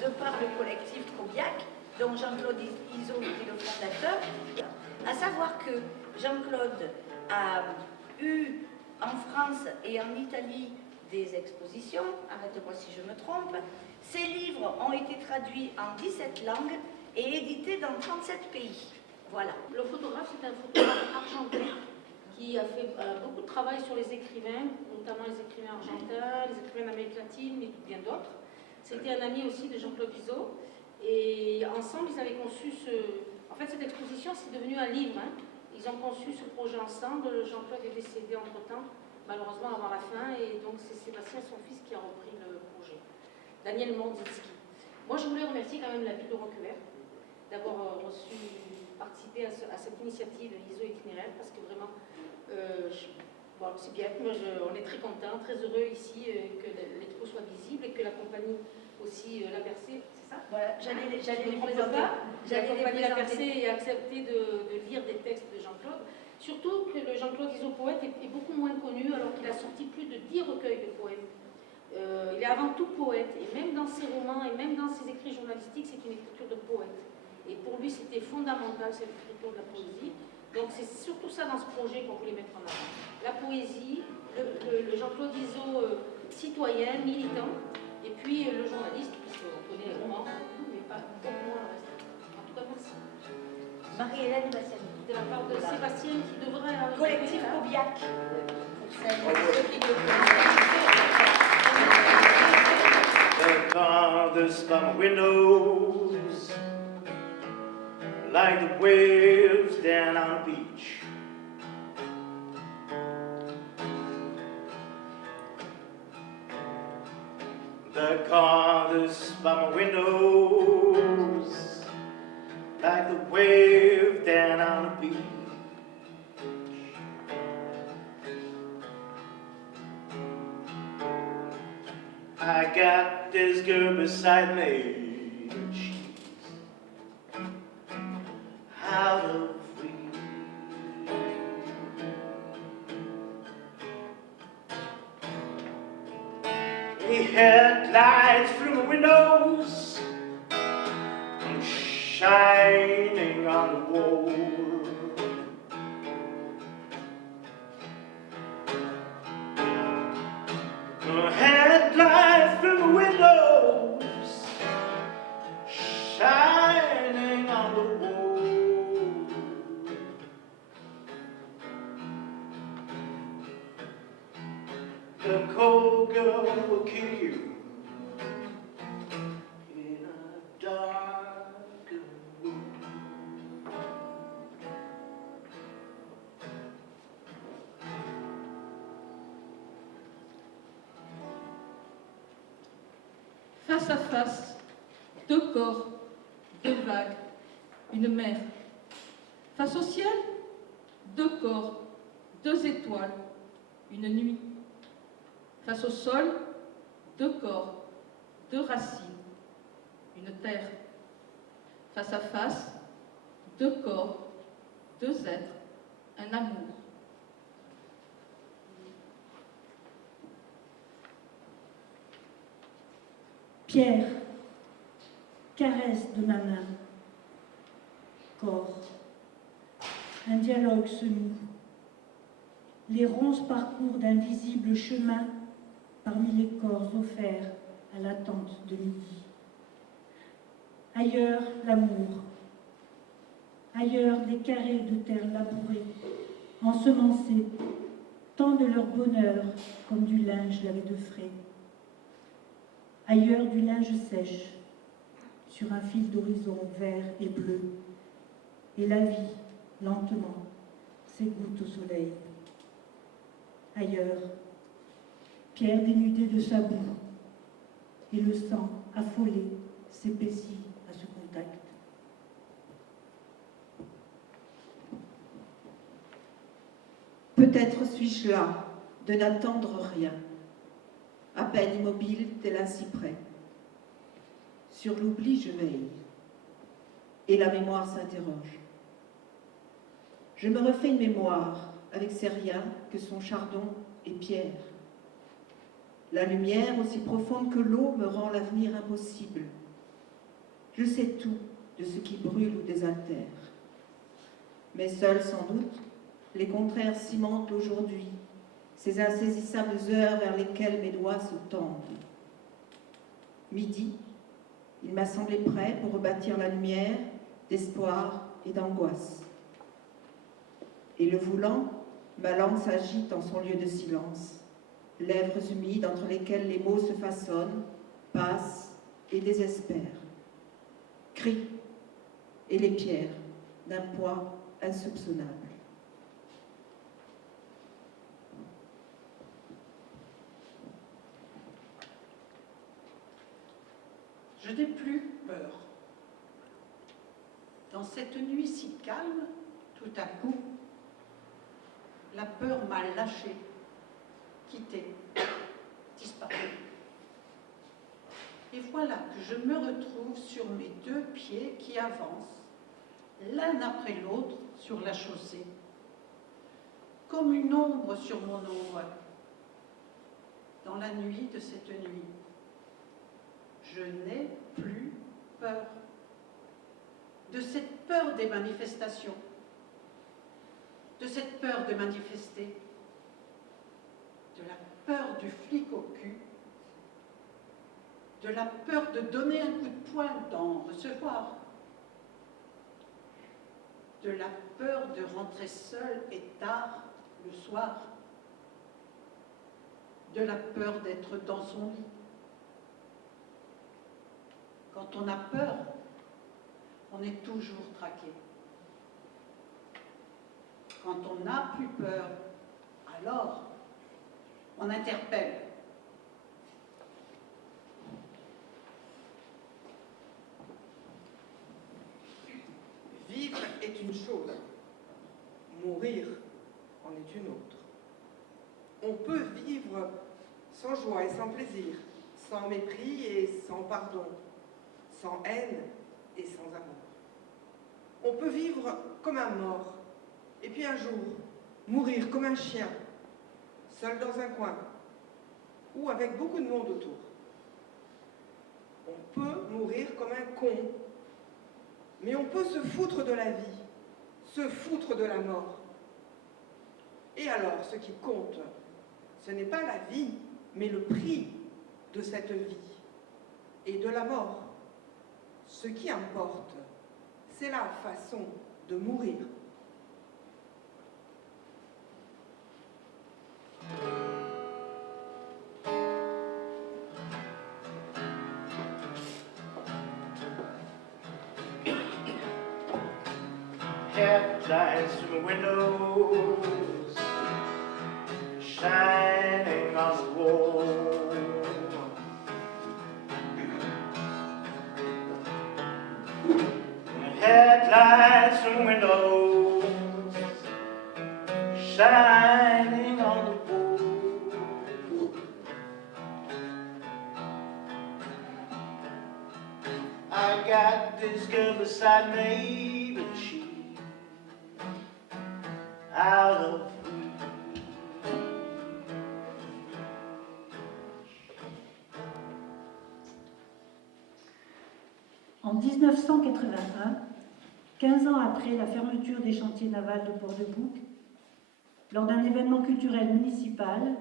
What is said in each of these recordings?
de par le collectif Cobiac, dont Jean-Claude Izzo était le fondateur, à savoir que Jean-Claude a eu en France et en Italie des expositions, arrête-moi si je me trompe. Ces livres ont été traduits en 17 langues et édités dans 37 pays. Voilà. Le photographe, c'est un photographe argentin qui a fait beaucoup de travail sur les écrivains, notamment les écrivains argentins, les écrivains d'Amérique latine, mais bien d'autres. C'était un ami aussi de Jean-Claude Izzo. Et ensemble, ils avaient conçu En fait, cette exposition, c'est devenu un livre. Hein. Ils ont conçu ce projet ensemble. Jean-Claude est décédé entre-temps, malheureusement avant la fin, et donc c'est Sébastien, son fils, qui a repris le projet. Daniel Mondzinski. Moi, je voulais remercier quand même la ville de Roquevert d'avoir participé à cette initiative ISO itinéraire, parce que vraiment, bon, c'est bien, on est très contents, très heureux ici que l'expo soit visible et que la compagnie aussi La Percée, c'est ça? Voilà, j'allais les présenter. La compagnie La Percée ait accepté de lire des textes de Jean-Claude. Surtout que le Jean-Claude Izzo poète est beaucoup moins connu, alors qu'il a sorti plus de 10 recueils de poèmes. Il est avant tout poète, et même dans ses romans et même dans ses écrits journalistiques, c'est une écriture de poète. Et pour lui, c'était fondamental, cette écriture de la poésie. Donc c'est surtout ça dans ce projet qu'on voulait mettre en avant. La poésie, le Jean-Claude Izzo citoyen, militant, et puis le journaliste, puisqu'on connaît les romans, mais pas beaucoup moins le reste. En tout cas, merci. Marie-Hélène Bassani. De la part de Sébastien qui devrait... Collectif Cobiac. The car spun windows like the waves down on the beach. The car spun windows like the wave down on the beach. I got this girl beside me, she's out of reach. The headlights from the windows shining on the wall. The headlights from the windows shining on the wall. The cold girl will kill you in a dark room. Face à face, deux corps, deux vagues, une mer. Face au ciel, deux corps, deux étoiles, une nuit. Face au sol, deux corps, deux racines, une terre. Face à face, deux corps, deux êtres, un amour. Pierre, caresse de ma main, corps, un dialogue se noue. Les ronces parcourent d'invisibles chemins parmi les corps offerts à l'attente de midi. Ailleurs, l'amour, ailleurs, des carrés de terre labourés, ensemencés, tant de leur bonheur comme du linge lavé de frais. Ailleurs, du linge sèche, sur un fil d'horizon vert et bleu, et la vie, lentement, s'égoutte au soleil. Ailleurs, Pierre dénudé de sa boue, et le sang affolé s'épaissit à ce contact. Peut-être suis-je là, de n'attendre rien, à peine immobile tel un cyprès. Sur l'oubli je veille, et la mémoire s'interroge. Je me refais une mémoire avec ces riens que sont chardon et pierre. La lumière, aussi profonde que l'eau, me rend l'avenir impossible. Je sais tout de ce qui brûle ou désaltère. Mais seuls, sans doute, les contraires cimentent aujourd'hui, ces insaisissables heures vers lesquelles mes doigts se tendent. Midi, il m'a semblé prêt pour rebâtir la lumière d'espoir et d'angoisse. Et le voulant, ma langue s'agite en son lieu de silence, lèvres humides entre lesquelles les mots se façonnent, passent et désespèrent. Cris et les pierres d'un poids insoupçonnable. Je n'ai plus peur. Dans cette nuit si calme, tout à coup, la peur m'a lâché, quitté, disparu. Et voilà que je me retrouve sur mes deux pieds qui avancent, l'un après l'autre, sur la chaussée, comme une ombre sur mon ombre, dans la nuit de cette nuit. Je n'ai plus peur. De cette peur des manifestations, de cette peur de manifester, de la peur du flic au cul, de la peur de donner un coup de poing, d'en recevoir, de la peur de rentrer seule et tard le soir, de la peur d'être dans son lit. Quand on a peur, on est toujours traqué. Quand on n'a plus peur, alors on interpelle. Vivre est une chose, mourir en est une autre. On peut vivre sans joie et sans plaisir, sans mépris et sans pardon, sans haine et sans amour. On peut vivre comme un mort, et puis un jour, mourir comme un chien, seul dans un coin, ou avec beaucoup de monde autour. On peut mourir comme un con, mais on peut se foutre de la vie, se foutre de la mort. Et alors, ce qui compte, ce n'est pas la vie, mais le prix de cette vie et de la mort. Ce qui importe, c'est la façon de mourir. Headlights from windows shining on the wall. Headlights from windows shining on the wall. I got this girl beside me, but she out of reach. En 1981, 15 ans après la fermeture des chantiers navals de Port-de-Bouc, lors d'un événement culturel municipal,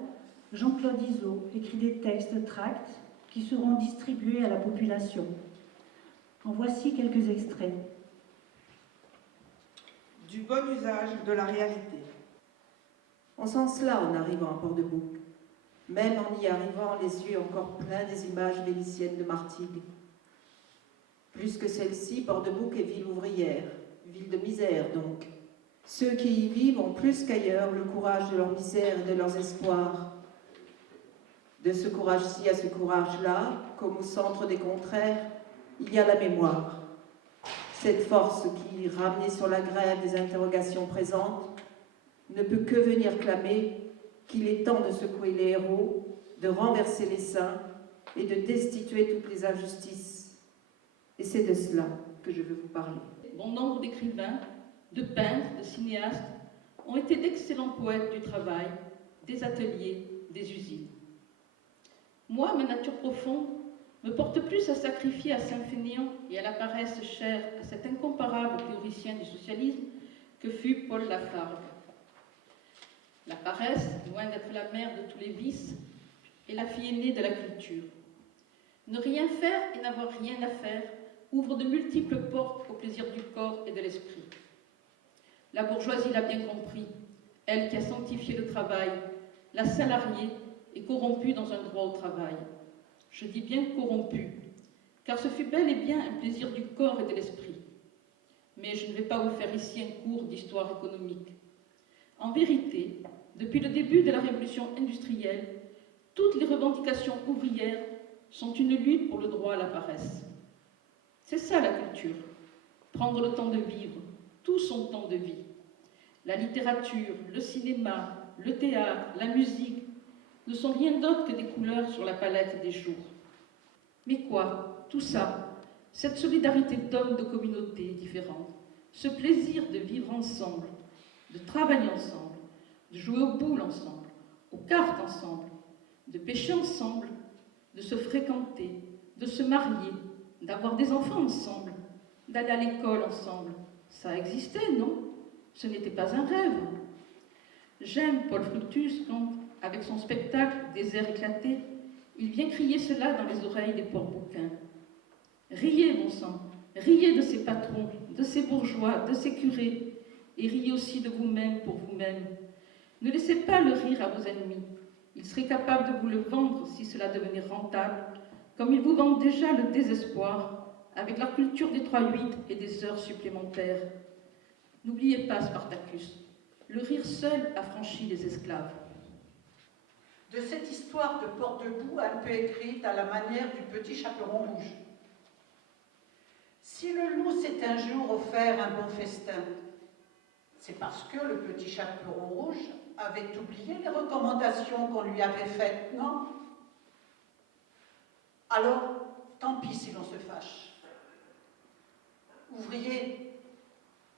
Jean-Claude Izot écrit des textes tracts qui seront distribués à la population. En voici quelques extraits. Du bon usage de la réalité. On sent cela en arrivant à Port-de-Bouc, même en y arrivant les yeux encore pleins des images vénitiennes de Martigues. Plus que celle-ci, Port-de-Bouc est ville ouvrière, ville de misère donc. Ceux qui y vivent ont plus qu'ailleurs le courage de leur misère et de leurs espoirs. De ce courage-ci à ce courage-là, comme au centre des contraires, il y a la mémoire. Cette force qui, ramenée sur la grève des interrogations présentes, ne peut que venir clamer qu'il est temps de secouer les héros, de renverser les saints et de destituer toutes les injustices. Et c'est de cela que je veux vous parler. Bon nombre d'écrivains, de peintres, de cinéastes ont été d'excellents poètes du travail, des ateliers, des usines. Moi, ma nature profonde me porte plus à sacrifier à Saint-Fénéon et à la paresse chère à cet incomparable théoricien du socialisme que fut Paul Lafargue. La paresse, loin d'être la mère de tous les vices, est la fille aînée de la culture. Ne rien faire et n'avoir rien à faire ouvre de multiples portes au plaisir du corps et de l'esprit. La bourgeoisie l'a bien compris, elle qui a sanctifié le travail, l'a salarié et corrompu dans un droit au travail. Je dis bien corrompu, car ce fut bel et bien un plaisir du corps et de l'esprit. Mais je ne vais pas vous faire ici un cours d'histoire économique. En vérité, depuis le début de la révolution industrielle, toutes les revendications ouvrières sont une lutte pour le droit à la paresse. C'est ça la culture, prendre le temps de vivre, tout son temps de vie. La littérature, le cinéma, le théâtre, la musique ne sont rien d'autre que des couleurs sur la palette des jours. Mais quoi, tout ça, cette solidarité d'hommes de communautés différentes, ce plaisir de vivre ensemble, de travailler ensemble, de jouer aux boules ensemble, aux cartes ensemble, de pêcher ensemble, de se fréquenter, de se marier, d'avoir des enfants ensemble, d'aller à l'école ensemble. Ça existait, non? Ce n'était pas un rêve. J'aime Paul Fructus quand, avec son spectacle des airs éclatés, il vient crier cela dans les oreilles des porte-bouquins. Riez, bon sang, riez de ces patrons, de ces bourgeois, de ces curés, et riez aussi de vous-même pour vous-même. Ne laissez pas le rire à vos ennemis. Ils seraient capables de vous le vendre si cela devenait rentable, comme ils vous vendent déjà le désespoir, avec leur culture des 3-8 et des heures supplémentaires. N'oubliez pas, Spartacus, le rire seul affranchit les esclaves. De cette histoire de Port-de-Bouc un peu écrite à la manière du petit chaperon rouge. Si le loup s'est un jour offert un bon festin, c'est parce que le petit chaperon rouge avait oublié les recommandations qu'on lui avait faites, non? Alors, tant pis si l'on se fâche. Ouvriers,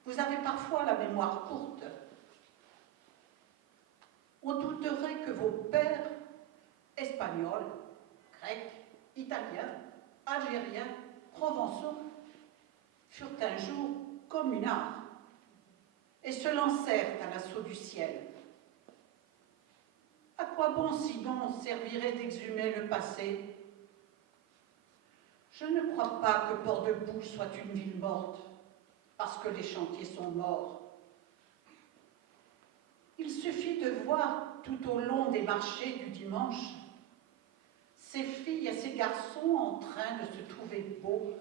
vous avez parfois la mémoire courte. On douterait que vos pères, espagnols, grecs, italiens, algériens, provençaux, furent un jour communards et se lancèrent à l'assaut du ciel. À quoi bon sinon servirait d'exhumer le passé? Je ne crois pas que Port-de-Bouc soit une ville morte, parce que les chantiers sont morts. Il suffit de voir tout au long des marchés du dimanche ces filles et ces garçons en train de se trouver beaux,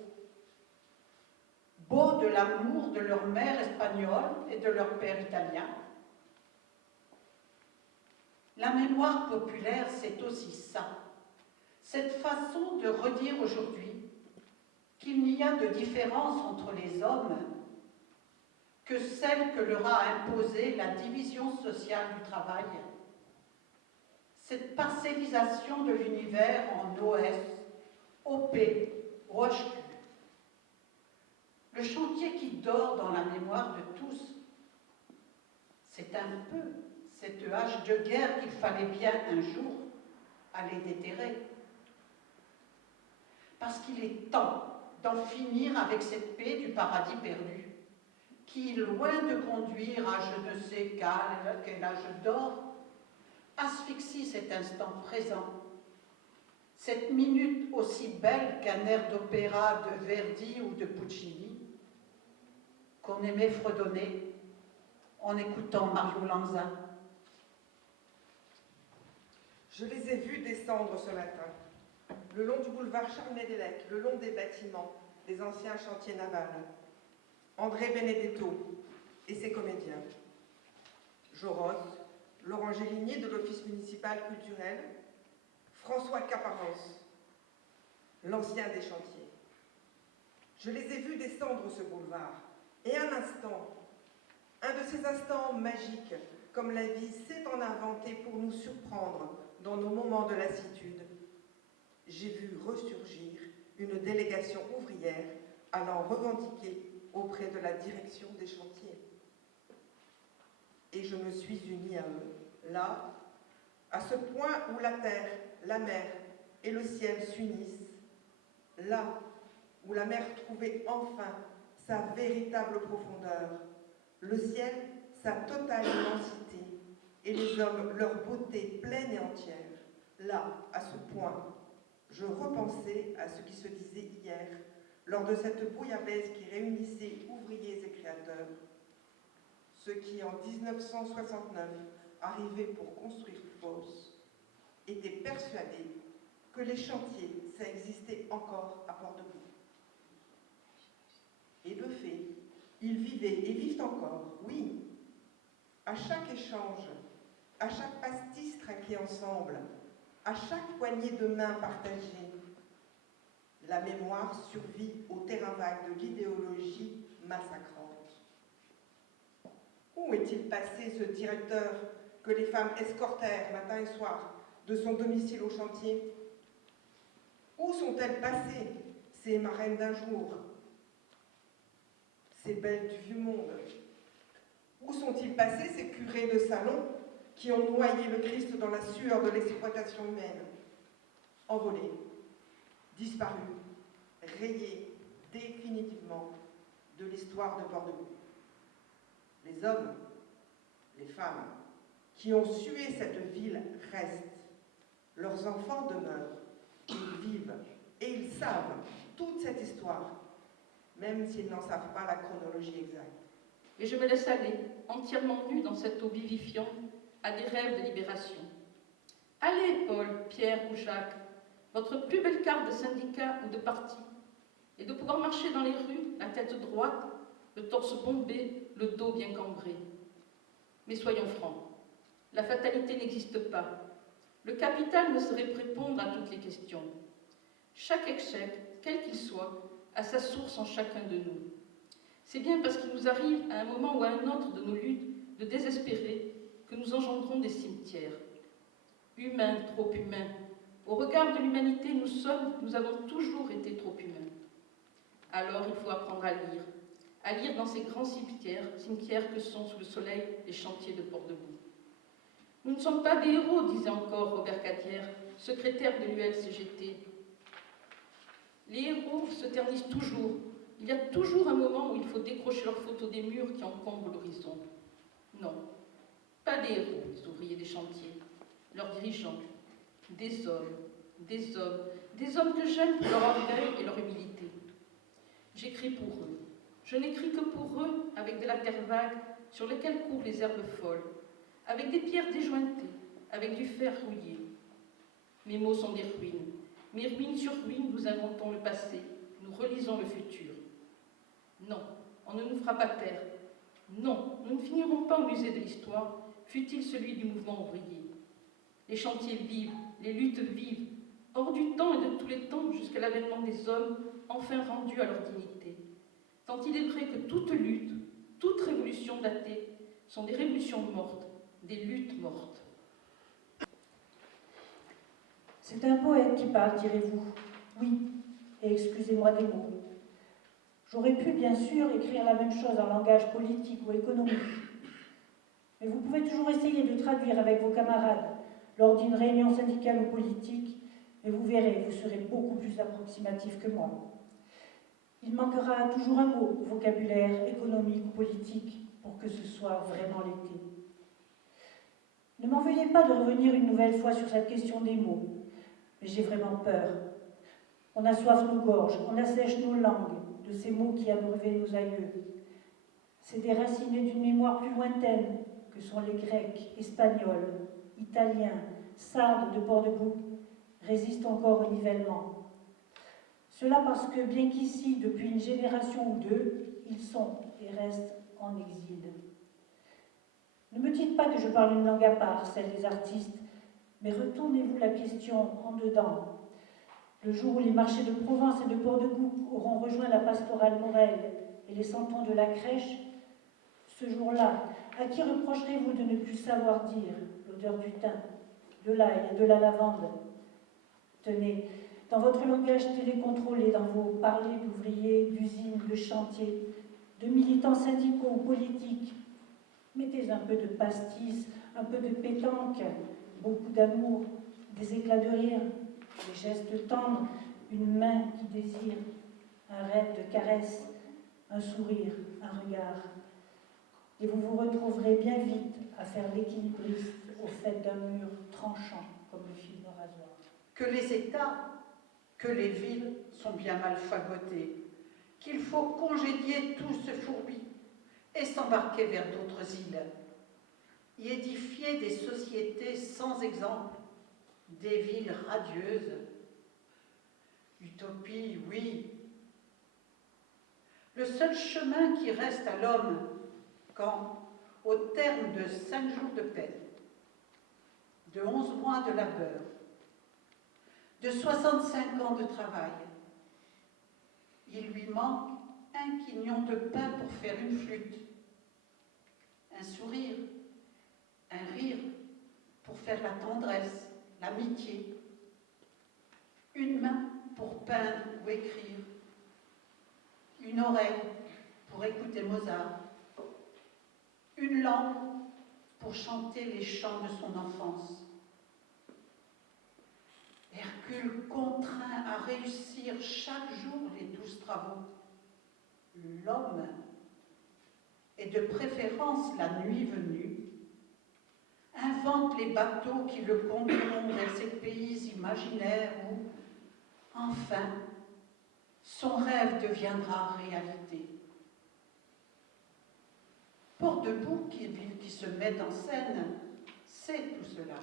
beaux de l'amour de leur mère espagnole et de leur père italien. La mémoire populaire, c'est aussi ça, cette façon de redire aujourd'hui qu'il n'y a de différence entre les hommes que celle que leur a imposée la division sociale du travail, cette parcellisation de l'univers en OS, OP, OHQ. Le chantier qui dort dans la mémoire de tous, c'est un peu cette hache de guerre qu'il fallait bien un jour aller déterrer. Parce qu'il est temps d'en finir avec cette paix du paradis perdu, qui, loin de conduire à je ne sais quel âge d'or, asphyxie cet instant présent, cette minute aussi belle qu'un air d'opéra de Verdi ou de Puccini, qu'on aimait fredonner en écoutant Mario Lanza. Je les ai vus descendre ce matin, le long du boulevard Charles-Médélec, le long des bâtiments, des anciens chantiers navals. André Benedetto et ses comédiens. Joros, Laurent Gélinier de l'Office municipal culturel, François Caparros, l'ancien des chantiers. Je les ai vus descendre ce boulevard, et un instant, un de ces instants magiques, comme la vie sait en inventer pour nous surprendre dans nos moments de lassitude, j'ai vu ressurgir une délégation ouvrière allant revendiquer auprès de la direction des chantiers. Et je me suis unie à eux, là, à ce point où la terre, la mer et le ciel s'unissent là où la mer trouvait enfin sa véritable profondeur, le ciel sa totale immensité, et les hommes leur beauté pleine et entière. Là, à ce point, je repensais à ce qui se disait hier, lors de cette bouillabaisse qui réunissait ouvriers et créateurs, ceux qui, en 1969, arrivaient pour construire Fos, étaient persuadés que les chantiers, ça existait encore à Port-de-Bouc. Et de fait, ils vivaient et vivent encore, oui. À chaque échange, à chaque pastis trinqué ensemble, à chaque poignée de main partagée, la mémoire survit au terrain vague de l'idéologie massacrante. Où est-il passé ce directeur que les femmes escortèrent matin et soir de son domicile au chantier? Où sont-elles passées, ces marraines d'un jour, ces belles du vieux monde? Où sont-ils passés, ces curés de salon qui ont noyé le Christ dans la sueur de l'exploitation humaine? Envolés, disparus, rayés définitivement de l'histoire de Port-de-Bouc. Les hommes, les femmes qui ont sué cette ville restent. Leurs enfants demeurent, ils vivent et ils savent toute cette histoire, même s'ils n'en savent pas la chronologie exacte. Et je me laisse aller, entièrement nue dans cette eau vivifiante, à des rêves de libération. Allez, Paul, Pierre ou Jacques, votre plus belle carte de syndicat ou de parti est de pouvoir marcher dans les rues, la tête droite, le torse bombé, le dos bien cambré. Mais soyons francs, la fatalité n'existe pas. Le capital ne saurait répondre à toutes les questions. Chaque échec, quel qu'il soit, a sa source en chacun de nous. C'est bien parce qu'il nous arrive à un moment ou à un autre de nos luttes de désespérer que nous engendrons des cimetières. Humains, trop humains. Au regard de l'humanité, nous avons toujours été trop humains. Alors il faut apprendre à lire dans ces grands cimetières que sont sous le soleil les chantiers de Port-de-Bouc. Nous ne sommes pas des héros, disait encore Robert Cadière, secrétaire de l'ULCGT. Les héros se ternissent toujours. Il y a toujours un moment où il faut décrocher leurs photos des murs qui encombrent l'horizon. Non, pas des héros, les ouvriers des chantiers, leurs dirigeants, des hommes que j'aime pour leur orgueil et leur humilité. J'écris pour eux. Je n'écris que pour eux avec de la terre vague sur laquelle courent les herbes folles, avec des pierres déjointées, avec du fer rouillé. Mes mots sont des ruines. Mais ruine sur ruine, nous inventons le passé, nous relisons le futur. Non, on ne nous fera pas taire. Non, nous ne finirons pas au musée de l'histoire, fût-il celui du mouvement ouvrier. Les chantiers vivent, les luttes vivent, hors du temps et de tous les temps, jusqu'à l'avènement des hommes, enfin rendus à leur dignité. Tant il est vrai que toute lutte, toute révolution datée, sont des révolutions mortes, des luttes mortes. C'est un poète qui parle, direz-vous. Oui, et excusez-moi des mots. J'aurais pu, bien sûr, écrire la même chose en langage politique ou économique. Mais vous pouvez toujours essayer de traduire avec vos camarades lors d'une réunion syndicale ou politique, et vous verrez, vous serez beaucoup plus approximatif que moi. Il manquera toujours un mot au vocabulaire économique ou politique pour que ce soit vraiment l'été. Ne m'en veuillez pas de revenir une nouvelle fois sur cette question des mots, mais j'ai vraiment peur. On assoiffe nos gorges, on assèche nos langues de ces mots qui abreuvaient nos aïeux. C'est déraciné d'une mémoire plus lointaine que sont les Grecs, Espagnols, Italiens, Sardes de Port-de-Bouc, résistent encore au nivellement. Cela parce que, bien qu'ici, depuis une génération ou deux, ils sont et restent en exil. Ne me dites pas que je parle une langue à part, celle des artistes, mais retournez-vous la question en dedans. Le jour où les marchés de Provence et de Port-de-Bouc auront rejoint la pastorale Morel et les santons de la crèche, ce jour-là, à qui reprocherez-vous de ne plus savoir dire l'odeur du thym, de l'ail et de la lavande? Tenez, dans votre langage télécontrôlé, dans vos parlers d'ouvriers, d'usines, de chantiers, de militants syndicaux ou politiques, mettez un peu de pastis, un peu de pétanque, beaucoup d'amour, des éclats de rire, des gestes tendres, une main qui désire, un rêve de caresse, un sourire, un regard. Et vous vous retrouverez bien vite à faire l'équilibriste au fait d'un mur tranchant comme le fil de rasoir. Que les États, que les villes sont bien mal fagotés, qu'il faut congédier tout ce fourbi et s'embarquer vers d'autres îles, y édifier des sociétés sans exemple, des villes radieuses. Utopie, oui. Le seul chemin qui reste à l'homme quand, au terme de 5 jours de peine, de 11 mois de labeur, de 65 ans de travail, il lui manque un quignon de pain pour faire une flûte, un sourire, un rire pour faire la tendresse, l'amitié, une main pour peindre ou écrire, une oreille pour écouter Mozart, une langue pour chanter les chants de son enfance. Hercule contraint à réussir chaque jour les 12 travaux. L'homme, et de préférence la nuit venue, invente les bateaux qui le conduiront vers ces pays imaginaires où, enfin, son rêve deviendra réalité. Port-de-Bouc, qui se met en scène, c'est tout cela.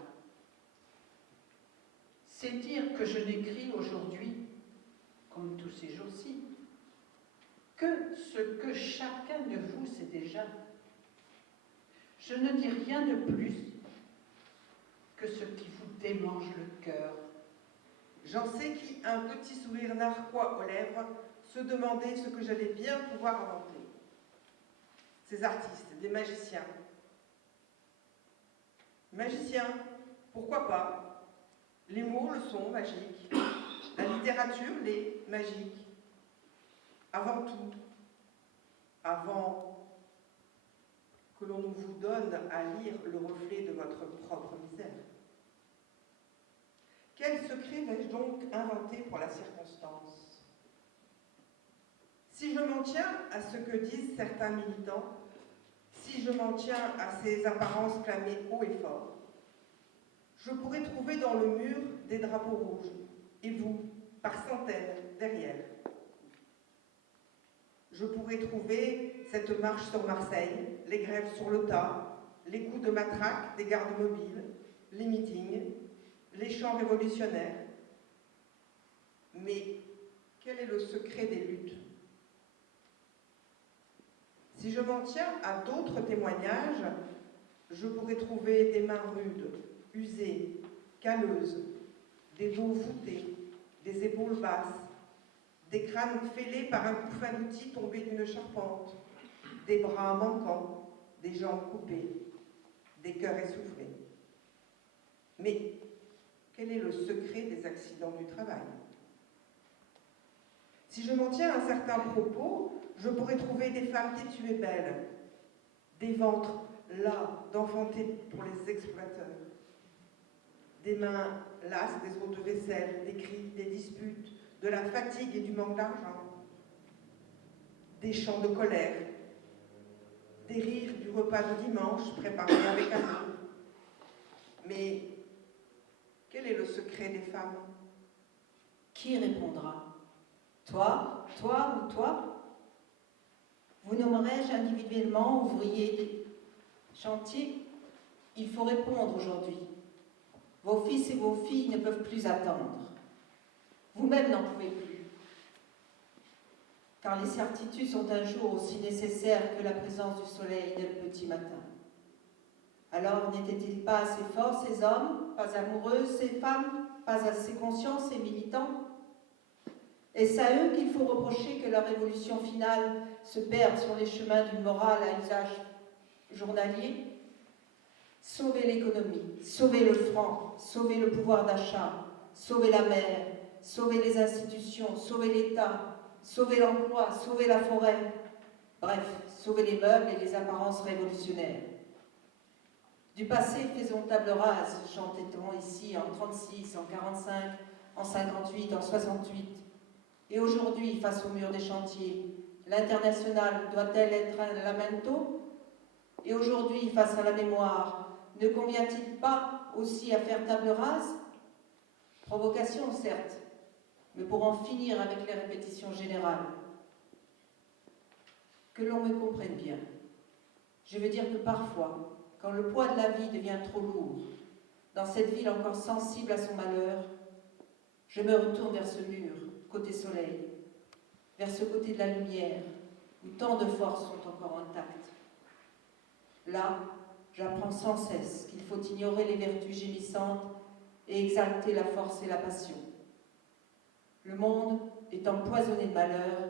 C'est dire que je n'écris aujourd'hui, comme tous ces jours-ci, que ce que chacun de vous sait déjà. Je ne dis rien de plus que ce qui vous démange le cœur. J'en sais qui, un petit sourire narquois aux lèvres, se demandait ce que j'allais bien pouvoir inventer. Ces artistes, des magiciens. Magiciens, pourquoi pas? Les mots le sont magiques, la littérature l'est magique. Avant tout, avant que l'on ne vous donne à lire le reflet de votre propre misère. Quel secret vais-je donc inventer pour la circonstance? Si je m'en tiens à ce que disent certains militants, si je m'en tiens à ces apparences clamées haut et fort, je pourrais trouver dans le mur des drapeaux rouges, et vous, par centaines, derrière. Je pourrais trouver cette marche sur Marseille, les grèves sur le tas, les coups de matraque des gardes mobiles, les meetings, les chants révolutionnaires. Mais quel est le secret des luttes? Si je m'en tiens à d'autres témoignages, je pourrais trouver des mains rudes, usées, calleuses, des dos voûtés, des épaules basses, des crânes fêlés par un coup fin d'outil tombé d'une charpente, des bras manquants, des jambes coupées, des cœurs essoufflés. Mais quel est le secret des accidents du travail? Si je m'en tiens à certains propos, je pourrais trouver des femmes têtues et belles, des ventres las d'enfanter pour les exploiteurs, des mains lasses des eaux de vaisselle, des cris, des disputes, de la fatigue et du manque d'argent, des chants de colère, des rires du repas de dimanche préparé avec amour. Mais quel est le secret des femmes? Qui répondra? Toi, toi ou toi? Vous nommerai-je individuellement ouvrier des chantiers? Il faut répondre aujourd'hui. Vos fils et vos filles ne peuvent plus attendre. Vous-même n'en pouvez plus. Car les certitudes sont un jour aussi nécessaires que la présence du soleil dès le petit matin. Alors n'étaient-ils pas assez forts, ces hommes, pas amoureux, ces femmes, pas assez conscients, ces militants? Est-ce à eux qu'il faut reprocher que leur révolution finale se perde sur les chemins d'une morale à usage journalier? Sauver l'économie, sauver le franc, sauver le pouvoir d'achat, sauver la mer, sauver les institutions, sauver l'État, sauver l'emploi, sauver la forêt, bref, sauver les meubles et les apparences révolutionnaires. Du passé, faisons table rase, chantait-on ici en 36, en 45, en 58, en 68. Et aujourd'hui, face au mur des chantiers, l'international doit-elle être un lamento? Et aujourd'hui, face à la mémoire, ne convient-il pas aussi à faire table rase? Provocation, certes, mais pour en finir avec les répétitions générales. Que l'on me comprenne bien. Je veux dire que parfois, quand le poids de la vie devient trop lourd, dans cette ville encore sensible à son malheur, je me retourne vers ce mur, côté soleil, vers ce côté de la lumière, où tant de forces sont encore intactes. Là, j'apprends sans cesse qu'il faut ignorer les vertus gémissantes et exalter la force et la passion. Le monde est empoisonné de malheur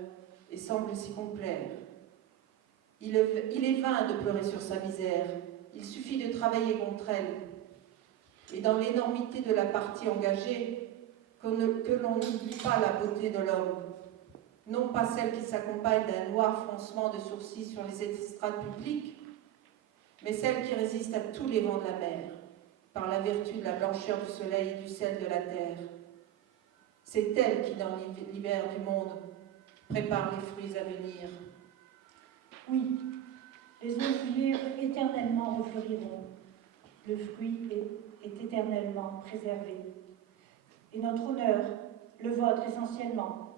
et semble s'y complaire. Il est vain de pleurer sur sa misère, il suffit de travailler contre elle. Et dans l'énormité de la partie engagée, que l'on n'oublie pas la beauté de l'homme, non pas celle qui s'accompagne d'un noir froncement de sourcils sur les estrades publiques, mais celle qui résiste à tous les vents de la mer, par la vertu de la blancheur du soleil et du sel de la terre. C'est elle qui, dans l'hiver du monde, prépare les fruits à venir. Oui, les œuvres éternellement refleuriront. Le fruit est éternellement préservé. Et notre honneur, le vôtre essentiellement,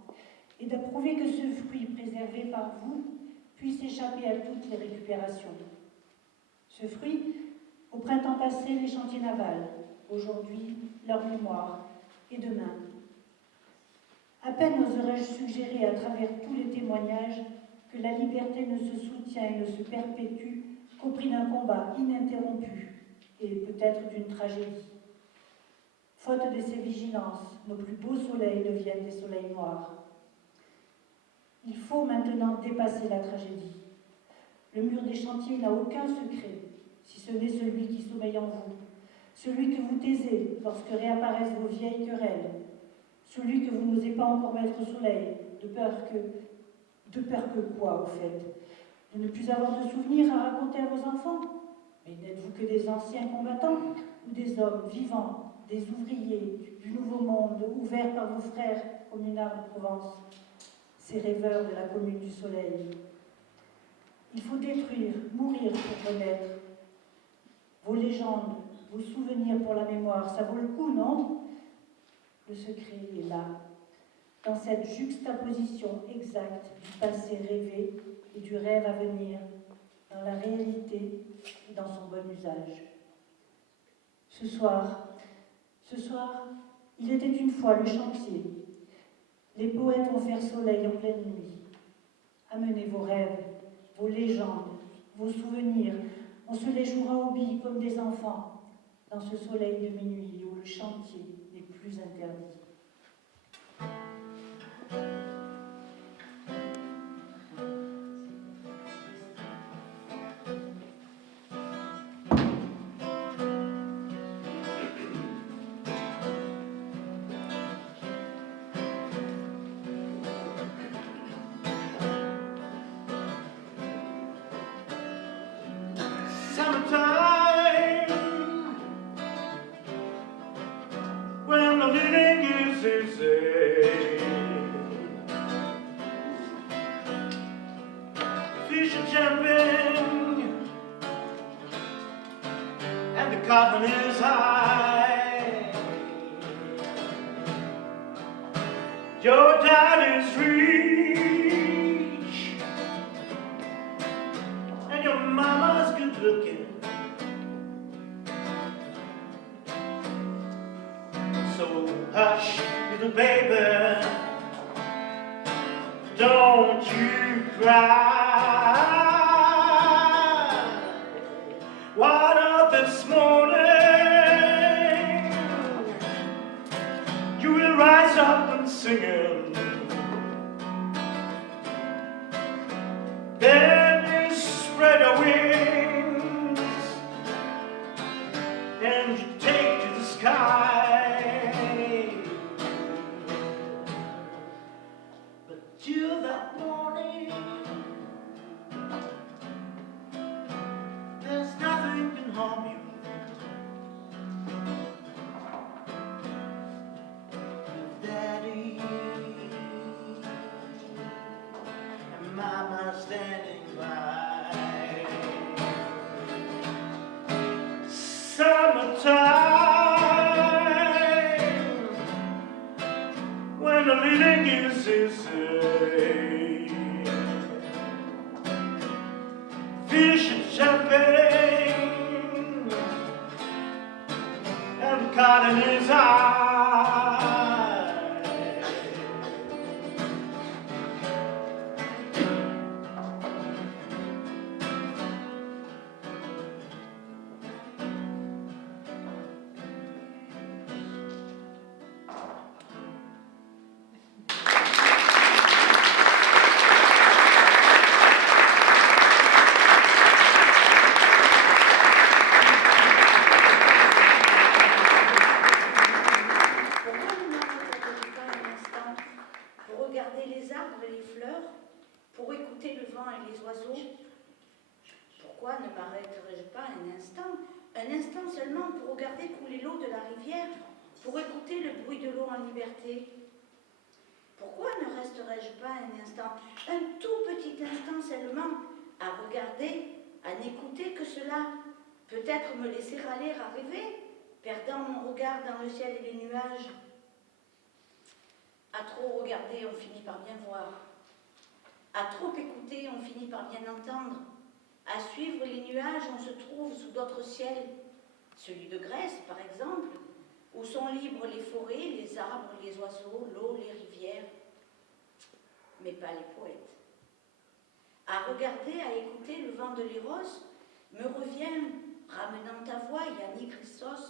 est d'approuver que ce fruit préservé par vous puisse échapper à toutes les récupérations. Ce fruit, au printemps passé, les chantiers navals, aujourd'hui, leur mémoire, et demain. À peine oserais-je suggérer à travers tous les témoignages que la liberté ne se soutient et ne se perpétue qu'au prix d'un combat ininterrompu et peut-être d'une tragédie. Faute de ces vigilances, nos plus beaux soleils deviennent des soleils noirs. Il faut maintenant dépasser la tragédie. Le mur des chantiers n'a aucun secret, si ce n'est celui qui sommeille en vous, celui que vous taisez lorsque réapparaissent vos vieilles querelles, celui que vous n'osez pas encore mettre au soleil, de peur que quoi, au fait? De ne plus avoir de souvenirs à raconter à vos enfants? Mais n'êtes-vous que des anciens combattants ou des hommes vivants, des ouvriers du nouveau monde, ouverts par vos frères communards de Provence, ces rêveurs de la commune du soleil? Il faut détruire, mourir pour renaître. Vos légendes, vos souvenirs pour la mémoire, ça vaut le coup, non? Le secret est là, dans cette juxtaposition exacte du passé rêvé et du rêve à venir, dans la réalité et dans son bon usage. Ce soir, il était une fois le chantier. Les poètes vont faire soleil en pleine nuit. Amenez vos rêves, vos légendes, vos souvenirs. On se les jouera aux billes comme des enfants, dans ce soleil de minuit où le chantier n'est plus interdit. Summertime, when the living is easy, fish are jumping, and the cotton is high. Your dad is rich, and your mama's good looking. So hush, little baby, don't you cry. What of this morning, you will rise up and sing it. Then you spread your wings and you take to the sky. But till that morning, there's nothing can harm you. Sicily. Fish and champagne and caught in his eye. Pourquoi ne m'arrêterai-je pas un instant pour regarder les arbres et les fleurs, pour écouter le vent et les oiseaux? Pourquoi ne m'arrêterai-je pas un instant seulement pour regarder couler l'eau de la rivière, pour écouter le bruit de l'eau en liberté? Pourquoi ne resterai-je pas un instant, un tout petit instant seulement, à regarder, à n'écouter que cela, peut-être me laisser aller à rêver, perdant mon regard dans le ciel et les nuages? À trop regarder, on finit par bien voir. À trop écouter, on finit par bien entendre. À suivre les nuages, on se trouve sous d'autres ciels. Celui de Grèce, par exemple, où sont libres les forêts, les arbres, les oiseaux, l'eau, les rivières, mais pas les poètes. À regarder, à écouter le vent de l'Éros me revient, ramenant ta voix, Yannick Christos,